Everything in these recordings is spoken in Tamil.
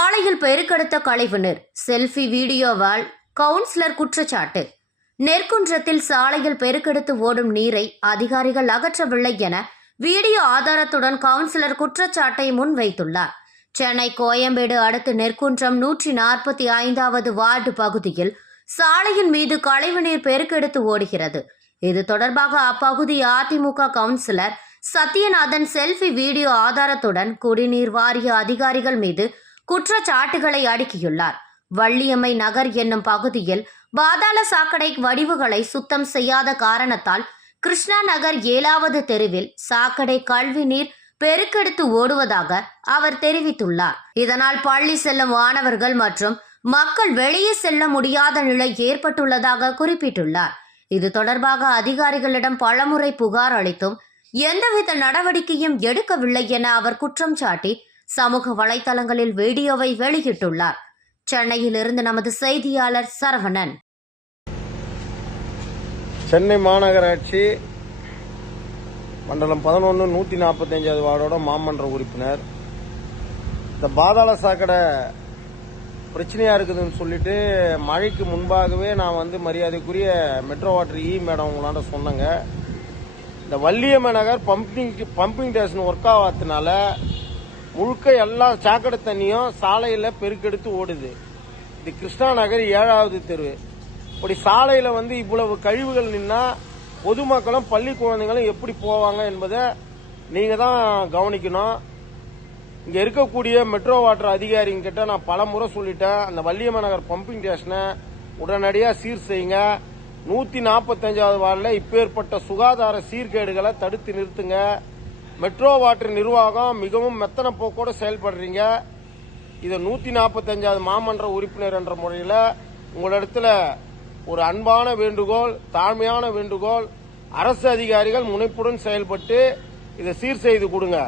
சாலையில் பெருக்கெடுத்த கழிவுநீர். செல்ஃபி வீடியோவால் கவுன்சிலர் குற்றச்சாட்டு. நெற்குன்றத்தில் சாலையில் பெருக்கெடுத்து ஓடும் நீரை அதிகாரிகள் அகற்றவில்லை என வீடியோ ஆதாரத்துடன் கவுன்சிலர் குற்றச்சாட்டை முன்வைத்துள்ளார். சென்னை கோயம்பேடு அடுத்து நெற்குன்றம் நூற்றி நாற்பத்தி ஐந்தாவது வார்டு பகுதியில் சாலையின் மீது கழிவுநீர் பெருக்கெடுத்து ஓடுகிறது. இது தொடர்பாக அப்பகுதி AIADMK councillor Sathyanathan selfie video ஆதாரத்துடன் குடிநீர் வாரிய அதிகாரிகள் மீது குற்றச்சாட்டுகளை அடுக்கியுள்ளார். வள்ளியம்மை நகர் என்னும் பகுதியில் பாதாள சாக்கடை வடிவுகளை சுத்தம் செய்யாத காரணத்தால் கிருஷ்ணா நகர் ஏழாவது தெருவில் சாக்கடை கல்வி நீர் பெருக்கெடுத்து ஓடுவதாக அவர் தெரிவித்துள்ளார். இதனால் பள்ளி செல்லும் மாணவர்கள் மற்றும் மக்கள் வெளியே செல்ல முடியாத நிலை ஏற்பட்டுள்ளதாக குறிப்பிட்டுள்ளார். இது தொடர்பாக அதிகாரிகளிடம் பலமுறை புகார் அளித்தும் எந்தவித நடவடிக்கையும் எடுக்கவில்லை என அவர் குற்றம் சாட்டி சமூக வலைதளங்களில் வீடியோவை வெளியிட்டுள்ளார். சென்னையிலிருந்து நமது செய்தியாளர் சரவணன். சென்னை மாநகராட்சி மண்டலம் பதினொன்று நூற்றி நாற்பத்தஞ்சாவது வார்டோட மாமன்ற உறுப்பினர். இந்த பாதாள சாக்கடை பிரச்சனையாக இருக்குதுன்னு சொல்லிட்டு மழைக்கு முன்பாகவே நான் வந்து மரியாதைக்குரிய மெட்ரோ வாட்டர் இ மேடம் உங்களாண்ட சொன்னேங்க. இந்த Valliyamma Nagar pumping pumping station work ஆகாததுனால முழுக்க எல்லா சாக்கடை தண்ணியும் சாலையில் பெருக்கெடுத்து ஓடுது. இது கிருஷ்ணா நகர் ஏழாவது தெரு. இப்படி சாலையில வந்து இவ்வளவு கழிவுகள் நின்னா பொதுமக்களும் பள்ளி குழந்தைகளும் எப்படி போவாங்க என்பதை நீங்க தான் கவனிக்கணும். இங்க இருக்கக்கூடிய மெட்ரோ வாட்டர் அதிகாரிங்க கிட்ட நான் பல முறை சொல்லிட்டேன். அந்த வள்ளியம்ம நகர் பம்பிங் ஸ்டேஷனை உடனடியாக சீர் செய்யுங்க. நூத்தி நாற்பத்தஞ்சாவது வார்டில் இப்பேற்பட்ட சுகாதார சீர்கேடுகளை தடுத்து நிறுத்துங்க. மெட்ரோ வாட்டர் நிர்வாகம் மிகவும் மெத்தன போக்கோடு செயல்படுறீங்க. இதை நூற்றி நாற்பத்தஞ்சாவது மாமன்ற உறுப்பினர் என்ற முறையில் உங்களிடத்துல ஒரு அன்பான வேண்டுகோள் தாழ்மையான வேண்டுகோள் அரசு அதிகாரிகள் முனைப்புடன் செயல்பட்டு இதை சீர் செய்து கொடுங்க.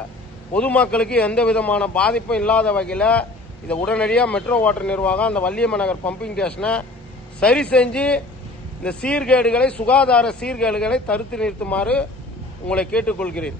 பொதுமக்களுக்கு எந்த விதமான பாதிப்பும் இல்லாத வகையில் இதை உடனடியாக மெட்ரோ வாட்டர் நிர்வாகம் அந்த வள்ளியம்ம நகர் பம்பிங் ஸ்டேஷனை சரி செஞ்சு இந்த சீர்கேடுகளை சுகாதார சீர்கேடுகளை தடுத்து நிறுத்துமாறு உங்களை கேட்டுக்கொள்கிறேன்.